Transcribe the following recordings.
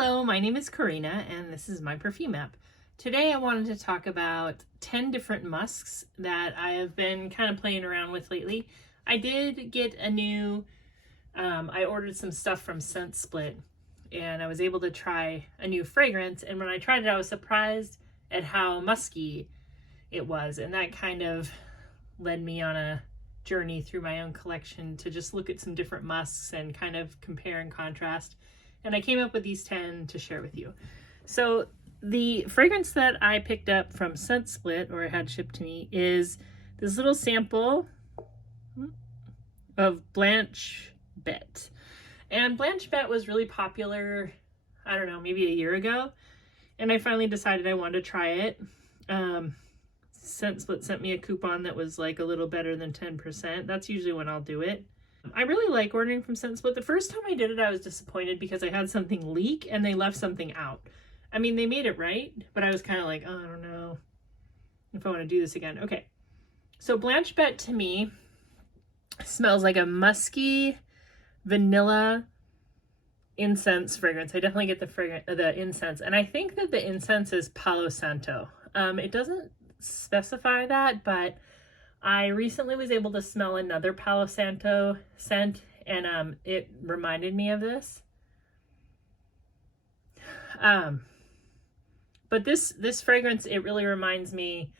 Hello, my name is Karina and this is my perfume app. Today I wanted to talk about 10 different musks that I have been kind of playing around with lately. I did get a new, I ordered some stuff from Scent Split and I was able to try a new fragrance, and when I tried it I was surprised at how musky it was, and that kind of led me on a journey through my own collection to just look at some different musks and kind of compare and contrast. And I came up with these 10 to share with you. So the fragrance that I picked up from Scent Split, or had shipped to me, is this little sample of Blanche Bete. And Blanche Bete was really popular, I don't know, maybe a year ago. And I finally decided I wanted to try it. Scent Split sent me a coupon that was like a little better than 10%. That's usually when I'll do it. I really like ordering from Scent Split. The first time I did it, I was disappointed because I had something leak and they left something out. I mean, they made it right, but I was kind of like, oh, I don't know if I want to do this again. Okay, so Blanche Bete to me smells like a musky vanilla incense fragrance. I definitely get the incense, and I think that the incense is Palo Santo. It doesn't specify that, but I recently was able to smell another Palo Santo scent, and it reminded me of this. But this fragrance, it really reminds me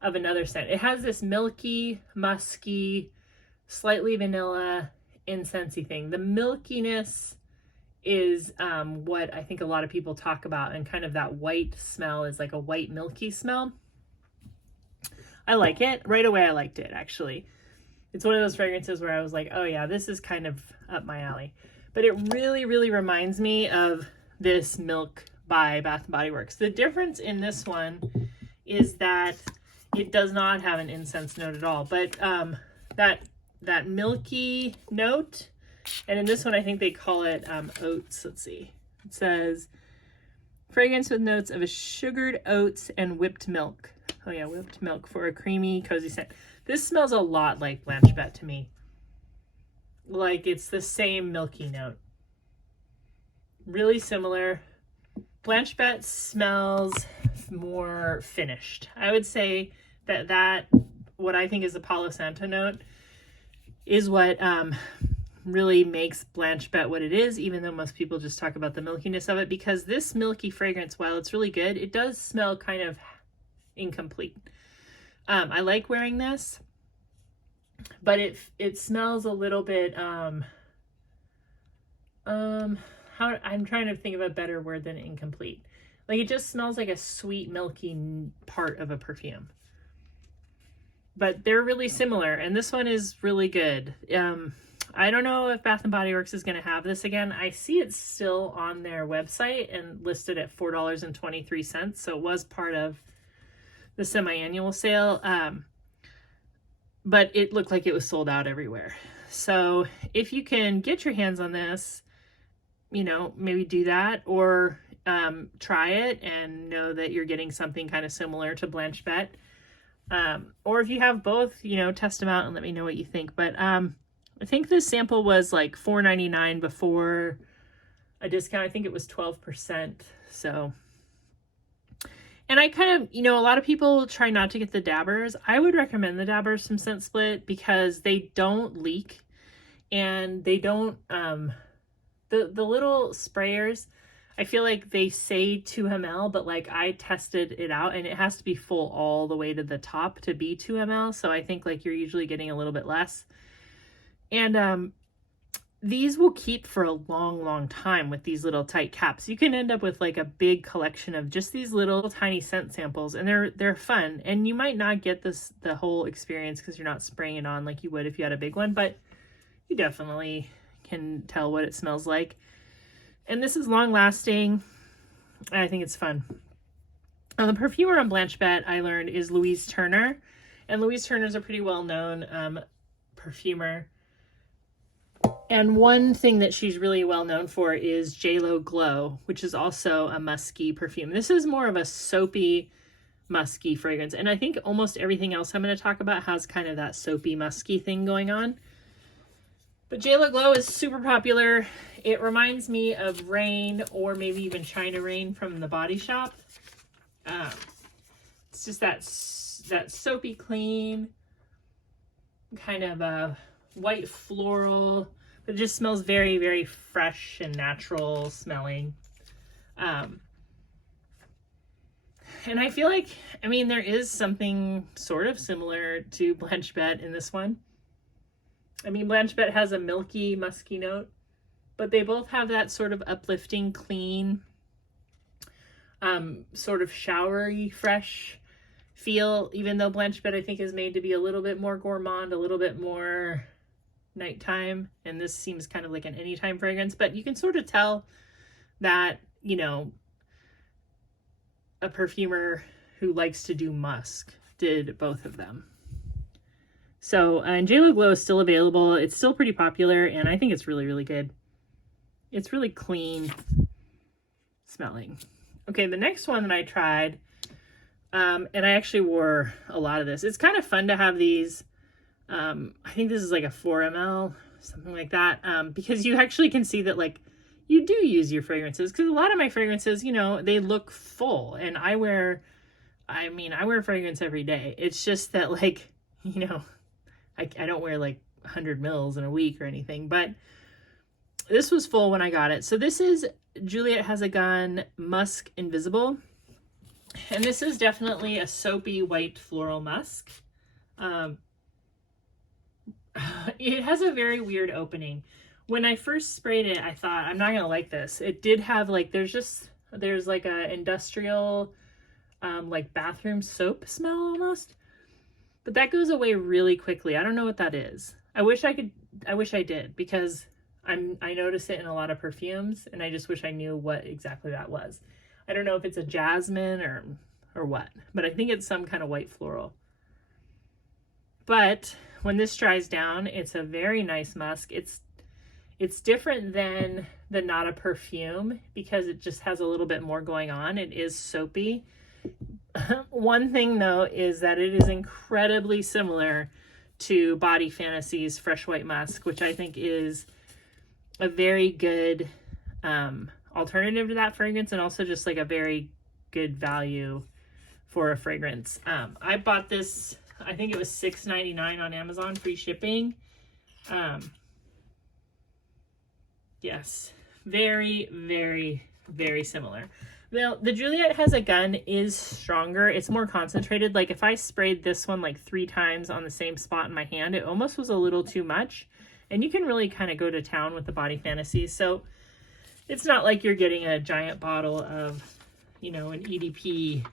of another scent. It has this milky, musky, slightly vanilla, incensey thing. The milkiness is what I think a lot of people talk about, and kind of that white smell is like a white milky smell. I like it. Right away I liked it, actually. It's one of those fragrances where I was like, oh yeah, this is kind of up my alley. But it really, really reminds me of this Milk by Bath & Body Works. The difference in this one is that it does not have an incense note at all, but that milky note, and in this one I think they call it oats. Let's see. It says, fragrance with notes of a sugared oats and whipped milk. Oh yeah, whipped milk for a creamy, cozy scent. This smells a lot like Blanche Bete to me. Like it's the same milky note. Really similar. Blanche Bete smells more finished. I would say that what I think is the Palo Santo note is what really makes Blanche Bete what it is, even though most people just talk about the milkiness of it, because this milky fragrance, while it's really good, it does smell kind of incomplete. I like wearing this, but it smells a little bit I'm trying to think of a better word than incomplete. Like it just smells like a sweet milky part of a perfume. But they're really similar, and this one is really good. I don't know if Bath & Body Works is going to have this again. I see it's still on their website and listed at $4.23, so it was part of the semi-annual sale, but it looked like it was sold out everywhere. So if you can get your hands on this, you know, maybe do that, or try it and know that you're getting something kind of similar to Blanche Bete. Or if you have both, you know, test them out and let me know what you think. But I think this sample was like $4.99 before a discount. I think it was 12%. So, and I kind of, you know, a lot of people try not to get the dabbers. I would recommend the dabbers from Scent Split because they don't leak, and they don't, the little sprayers, I feel like they say 2 ml, but like I tested it out and it has to be full all the way to the top to be 2 ml. So I think like you're usually getting a little bit less. And these will keep for a long, long time with these little tight caps. You can end up with like a big collection of just these little tiny scent samples, and they're fun. And you might not get the whole experience because you're not spraying it on like you would if you had a big one, but you definitely can tell what it smells like. And this is long lasting. I think it's fun. The perfumer on Blanche Bete, I learned, is Louise Turner, and Louise Turner is a pretty well known perfumer. And one thing that she's really well known for is JLo Glow, which is also a musky perfume. This is more of a soapy, musky fragrance. And I think almost everything else I'm going to talk about has kind of that soapy, musky thing going on. But JLo Glow is super popular. It reminds me of Rain, or maybe even China Rain from the Body Shop. It's just that soapy clean, kind of a white floral, but it just smells very, very fresh and natural smelling. And I feel like, I mean, there is something sort of similar to Blanche Bete in this one. I mean, Blanche Bete has a milky, musky note, but they both have that sort of uplifting, clean, sort of showery, fresh feel, even though Blanche Bete, I think, is made to be a little bit more gourmand, a little bit more nighttime, and this seems kind of like an anytime fragrance, but you can sort of tell that, you know, a perfumer who likes to do musk did both of them. So, and JLo Glow is still available. It's still pretty popular, and I think it's really, really good. It's really clean smelling. Okay, the next one that I tried, and I actually wore a lot of this. It's kind of fun to have these. I think this is like a 4 ml, something like that, because you actually can see that, like, you do use your fragrances, because a lot of my fragrances, you know, they look full, and I wear fragrance every day. It's just that, like, you know, I don't wear like 100 mils in a week or anything, but this was full when I got it. So this is Juliette Has a Gun Musk Invisible, and this is definitely a soapy white floral musk. It has a very weird opening. When I first sprayed it, I thought, I'm not gonna like this. It did have like, there's like a industrial like bathroom soap smell almost, but that goes away really quickly. I don't know what that is. I wish I did, because I notice it in a lot of perfumes, and I just wish I knew what exactly that was. I don't know if it's a jasmine or what, but I think it's some kind of white floral. But when this dries down, it's a very nice musk. It's different than the Not a Perfume, because it just has a little bit more going on. It is soapy. One thing though is that it is incredibly similar to Body Fantasies Fresh White Musk, which I think is a very good alternative to that fragrance, and also just like a very good value for a fragrance. I bought this, I think it was $6.99 on Amazon, free shipping. Yes, very, very, very similar. Well, the Juliette Has a Gun is stronger. It's more concentrated. Like if I sprayed this one like 3 times on the same spot in my hand, it almost was a little too much. And you can really kind of go to town with the Body Fantasies. So it's not like you're getting a giant bottle of, you know, an EDP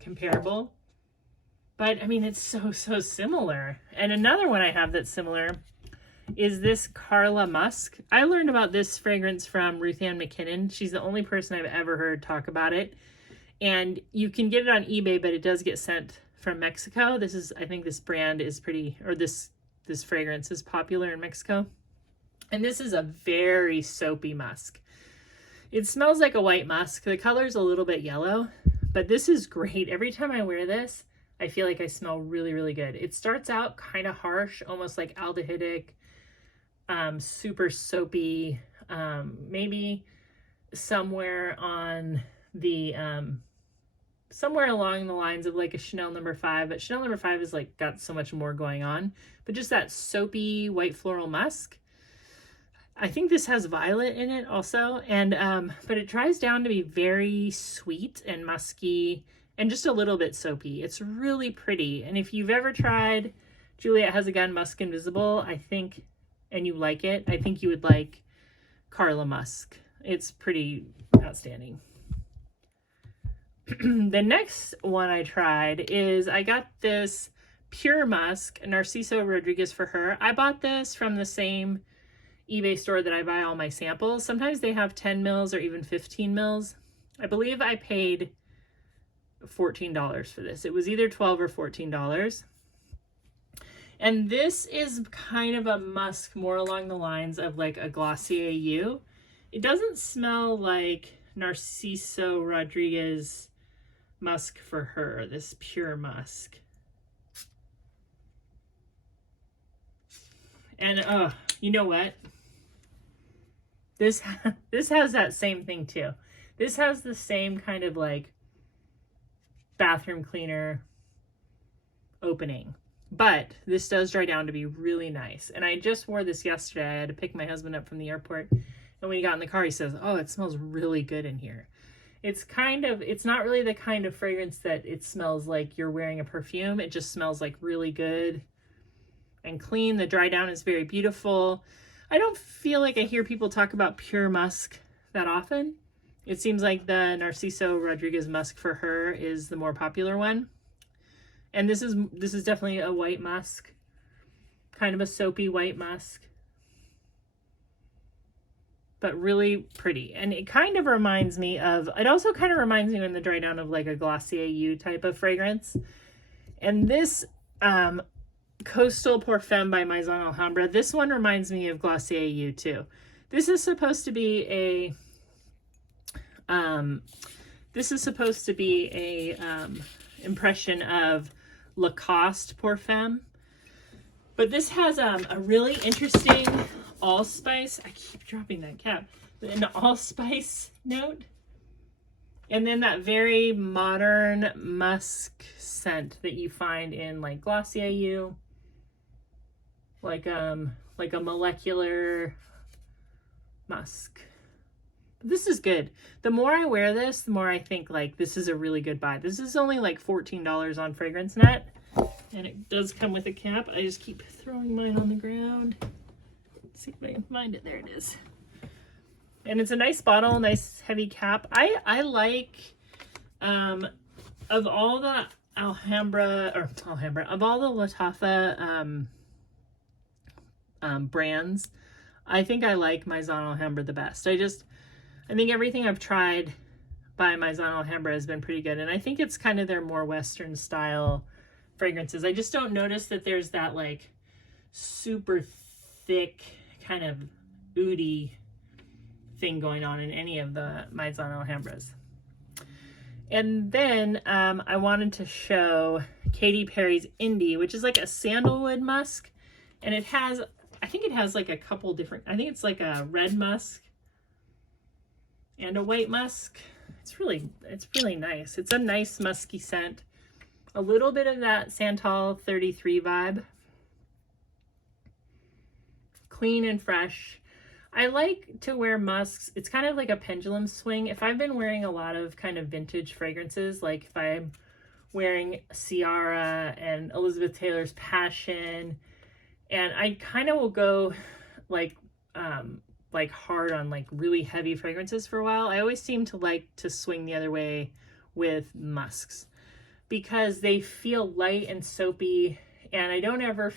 comparable. But I mean, it's so similar. And another one I have that's similar is this Carla Musk. I learned about this fragrance from Ruth Ann McKinnon. She's the only person I've ever heard talk about it. And you can get it on eBay, but it does get sent from Mexico. This is, I think this brand is pretty, or this fragrance is popular in Mexico. And this is a very soapy musk. It smells like a white musk. The color's a little bit yellow, but this is great. Every time I wear this, I feel like I smell really, really good. It starts out kind of harsh, almost like aldehydic, super soapy, maybe somewhere on the, somewhere along the lines of like a Chanel No. 5, but Chanel No. 5 is like got so much more going on, but just that soapy white floral musk. I think this has violet in it also, and but it dries down to be very sweet and musky and just a little bit soapy. It's really pretty. And if you've ever tried Juliette Has a Gun Musk Invisible, I think, and you like it, I think you would like Carla Musk. It's pretty outstanding. The next one I tried is, I got this Pure Musk Narciso Rodriguez for Her. I bought this from the same eBay store that I buy all my samples. Sometimes they have 10 mils or even 15 mils. I believe I paid $14 for this. It was either $12 or $14. And this is kind of a musk more along the lines of like a Glossier You. It doesn't smell like Narciso Rodriguez Musk for Her, this Pure Musk. And you know what? This has that same thing too. This has the same kind of like bathroom cleaner opening. But this does dry down to be really nice. And I just wore this yesterday. I had to pick my husband up from the airport. And when he got in the car, he says, oh, it smells really good in here. It's not really the kind of fragrance that it smells like you're wearing a perfume. It just smells like really good and clean. The dry down is very beautiful. I don't feel like I hear people talk about pure musk that often. It seems like the Narciso Rodriguez musk for her is the more popular one. And this is definitely a white musk, kind of a soapy white musk, but really pretty. And it kind of reminds me of, it also kind of reminds me in the dry down of like a Glossier U type of fragrance. And this Coastal Parfum by Maison Alhambra, this one reminds me of Glossier U too. This is supposed to be a impression of Lacoste Parfum, but this has a really interesting allspice. I keep dropping that cap. An allspice note, and then that very modern musk scent that you find in like Glossier U, like a molecular musk. This is good. The more I wear this, the more I think like this is a really good buy. This is only like $14 on Fragrance Net, and it does come with a cap. I just keep throwing mine on the ground. Let's see if I can find it. There it is. And it's a nice bottle, nice heavy cap. I like of all the Alhambra, of all the Lattafa brands, I think I like Maison Alhambra the best. I think everything I've tried by Maison Alhambra has been pretty good. And I think it's kind of their more Western style fragrances. I just don't notice that there's that like super thick kind of oudy thing going on in any of the Maison Alhambras. And then I wanted to show Katy Perry's Indi, which is like a sandalwood musk. And it has, I think it has like a couple different, I think it's like a red musk and a white musk. It's really nice. It's a nice musky scent. A little bit of that Santal 33 vibe. Clean and fresh. I like to wear musks. It's kind of like a pendulum swing. If I've been wearing a lot of kind of vintage fragrances, like if I'm wearing Ciara and Elizabeth Taylor's Passion, and I kind of will go like hard on like really heavy fragrances for a while, I always seem to like to swing the other way with musks because they feel light and soapy, and I don't ever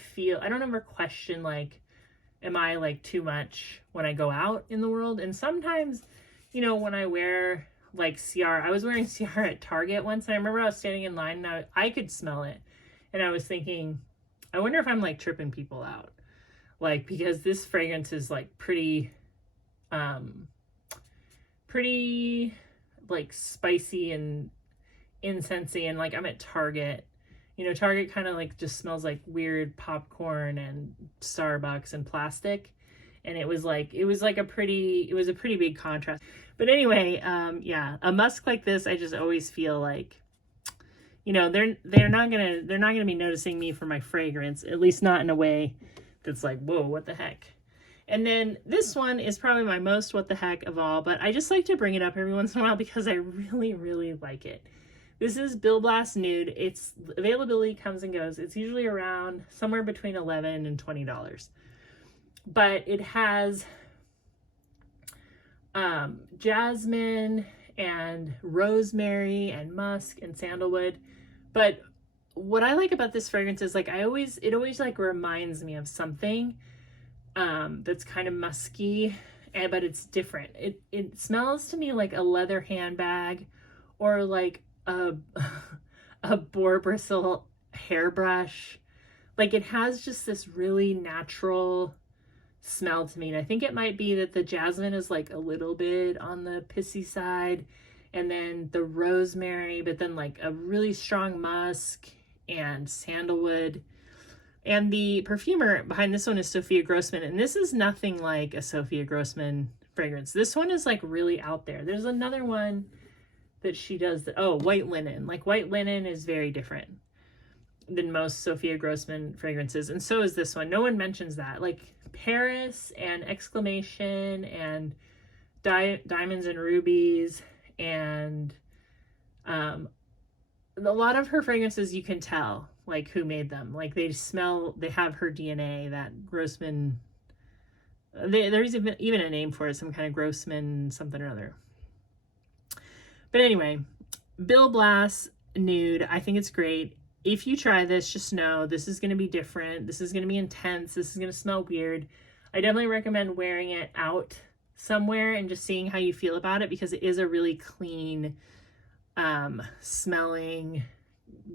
question like, am I like too much when I go out in the world? And sometimes, you know, when I wear like Ciara, I was wearing Ciara at Target once, and I remember I was standing in line and I could smell it, and I was thinking, I wonder if I'm like tripping people out, like, because this fragrance is like pretty like spicy and incensey, and like I'm at Target. You know, Target kind of like just smells like weird popcorn and Starbucks and plastic. And it was a pretty big contrast. But anyway, yeah, a musk like this, I just always feel like, you know, they're not gonna be noticing me for my fragrance, at least not in a way that's like, whoa, what the heck. And then this one is probably my most what the heck of all, but I just like to bring it up every once in a while because I really, really like it. This is Blass Nude. Its availability comes and goes. It's usually around somewhere between $11 and $20. But it has jasmine and rosemary and musk and sandalwood. But what I like about this fragrance is like it always like reminds me of something that's kind of musky, but it's different. It smells to me like a leather handbag or like a boar bristle hairbrush. Like it has just this really natural smell to me. And I think it might be that the jasmine is like a little bit on the pissy side, and then the rosemary, but then like a really strong musk and sandalwood. And the perfumer behind this one is Sophia Grossman. And this is nothing like a Sophia Grossman fragrance. This one is like really out there. There's another one that she does that, oh, White Linen. Like White Linen is very different than most Sophia Grossman fragrances. And so is this one. No one mentions that. Like Paris and Exclamation and Diamonds and Rubies and a lot of her fragrances you can tell like who made them. Like they smell, they have her DNA, that Grossman. There's even a name for it, some kind of Grossman something or other. But anyway, Blass Nude, I think it's great. If you try this, just know this is going to be different. This is going to be intense. This is going to smell weird. I definitely recommend wearing it out somewhere and just seeing how you feel about it, because it is a really clean, smelling,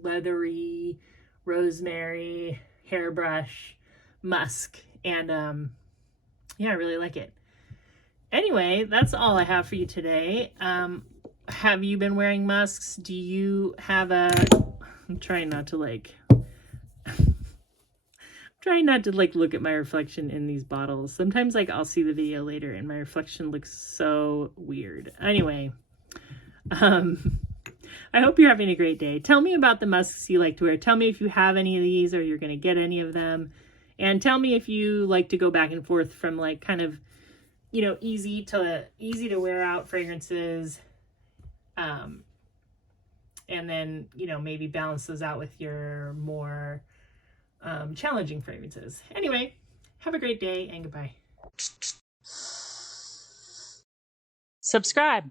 leathery, rosemary, hairbrush, musk. And yeah, I really like it. Anyway, that's all I have for you today. Have you been wearing musks? Do you have I'm trying not to like look at my reflection in these bottles. Sometimes like I'll see the video later and my reflection looks so weird. Anyway, I hope you're having a great day. Tell me about the musks you like to wear. Tell me if you have any of these or you're going to get any of them. And tell me if you like to go back and forth from like kind of, you know, easy to wear out fragrances. And then, you know, maybe balance those out with your more challenging fragrances. Anyway, have a great day and goodbye. Subscribe.